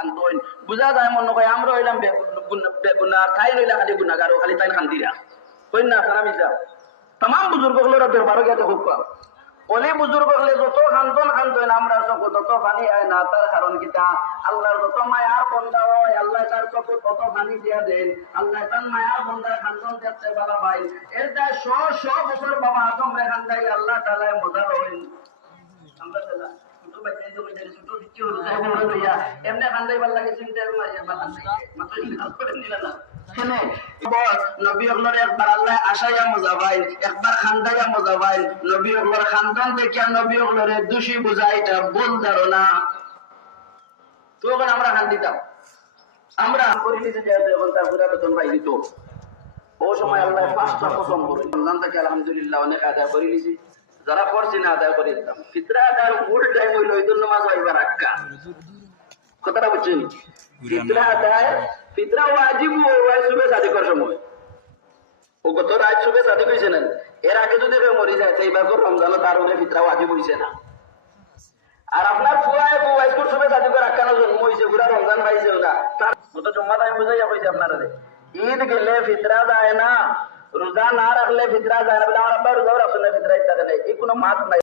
খান্তইন বুঝা যায় মনে হয় আমরা হইলাম বেগুনার তাই হইলা খালি গুনাগার খালি তাই খান্দিরা কই না সারা মিশা তাম বুজুর্গ গুলোর দরবারে গিয়ে খুব অলি বুজুর্গ হলে যত খান্তন আমরা সব তত পানি আয় না তার কারণ কিতা আল্লাহর যত মায়ার বন্ধা হয় আল্লাহ তার চোখে তত পানি দিয়া দেন আল্লাহ তার মায়ার বন্ধার খান্তন দেখতে বালা ভাই এর তাই শ বছর বাবা আদম রেখান তাই আল্লাহ তালায় মজা হইন আমরা ছোট বাচ্চা ছোট দিচ্ছি এমনি খান্দাই ভাল লাগে চিন্তা মাত্র করে নিল না নবী হকলর একবার আল্লাহ আশাইয়া মজা পাই একবার খান্দাইয়া মজা পাই নবী হকলর খানদান দেখিয়া নবী হকলরে দোষী বুঝা এটা ভুল ধারণা তখন আমরা খান দিতাম আমরা পরিণতি এখন তার পুরা বেতন পাই দিত ও সময় আল্লাহ 5টা কসম করে রমজান থেকে আলহামদুলিল্লাহ অনেক আদায় করে নিছি যারা করছি না আদায় করে দিতাম ফিতরা আদায়ের ফুল টাইম হইল ওই জন্য মাস হইবার আক্কা কথাটা বুঝছেন ফিতরা আদায় ফিতরা ওয়াজিব হয় সুবে শাদী করার সময় ও কত রাত সুবে শাদী কইছে না এর আগে যদি কেউ মরে যায় তাই এবার রমজান তার উপরে ফিতরা ওয়াজিব হইছে না আর আপনার ফুয়ায় ওয়াইসকুর সুবে শাদী করে আক্কানো জন্ম হইছে পুরা রমজান পাইছে না তার মতো জম্মা টাইম বুঝাইয়া কইছে আপনারা ঈদ গেলে ফিতরা যায় না রোজা না রাখলে ফিতরা যায় না বলে আমার আব্বা রোজাও রাখছে না ফিতরা ইত্যাদি এই কোনো মাত নাই